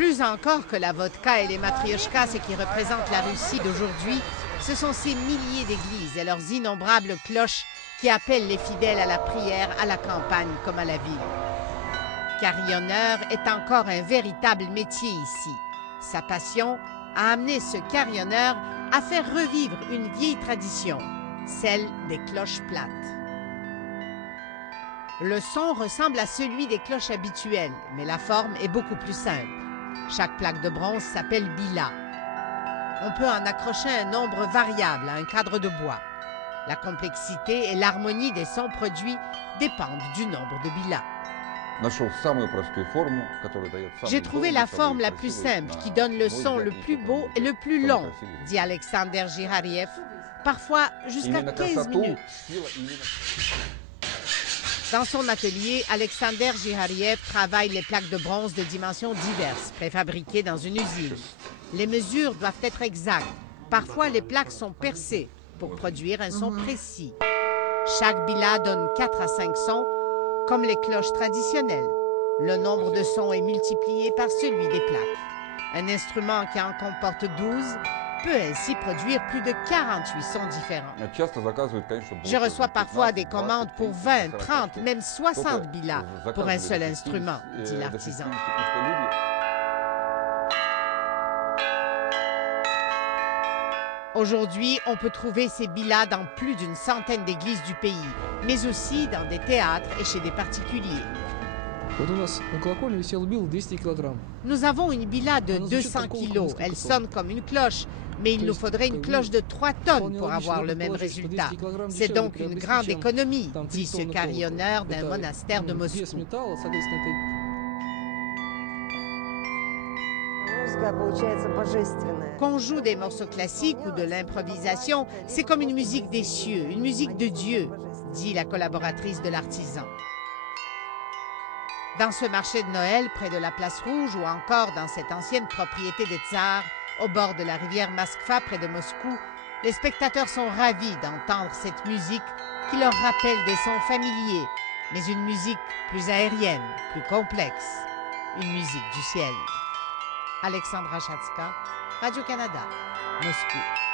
Plus encore que la vodka et les matrioshkas, ce qui représente la Russie d'aujourd'hui, ce sont ces milliers d'églises et leurs innombrables cloches qui appellent les fidèles à la prière à la campagne comme à la ville. Carillonneur est encore un véritable métier ici. Sa passion a amené ce carillonneur à faire revivre une vieille tradition, celle des cloches plates. Le son ressemble à celui des cloches habituelles, mais la forme est beaucoup plus simple. Chaque plaque de bronze s'appelle bila. On peut en accrocher un nombre variable à un cadre de bois. La complexité et l'harmonie des sons produits dépendent du nombre de bila. J'ai trouvé la forme la plus simple qui donne le son le plus beau et le plus long, dit Alexander Girariev, parfois jusqu'à 15 minutes. Dans son atelier, Alexander Girariev travaille les plaques de bronze de dimensions diverses, préfabriquées dans une usine. Les mesures doivent être exactes. Parfois, les plaques sont percées pour produire un son précis. Chaque bila donne 4 à 5 sons, comme les cloches traditionnelles. Le nombre de sons est multiplié par celui des plaques. Un instrument qui en comporte 12 peut ainsi produire plus de 48 sons différents. Je reçois parfois des commandes pour 20, 30, même 60 bilas pour un seul instrument, dit l'artisan. Aujourd'hui, on peut trouver ces bilas dans plus d'une centaine d'églises du pays, mais aussi dans des théâtres et chez des particuliers. Nous avons une bila de 200 kilos. Elle sonne comme une cloche, mais il nous faudrait une cloche de 3 tonnes pour avoir le même résultat. C'est donc une grande économie, dit ce carillonneur d'un monastère de Moscou. Qu'on joue des morceaux classiques ou de l'improvisation, c'est comme une musique des cieux, une musique de Dieu, dit la collaboratrice de l'artisan. Dans ce marché de Noël, près de la Place Rouge, ou encore dans cette ancienne propriété des Tsars, au bord de la rivière Moskva, près de Moscou, les spectateurs sont ravis d'entendre cette musique qui leur rappelle des sons familiers, mais une musique plus aérienne, plus complexe, une musique du ciel. Alexandra Chatska, Radio-Canada, Moscou.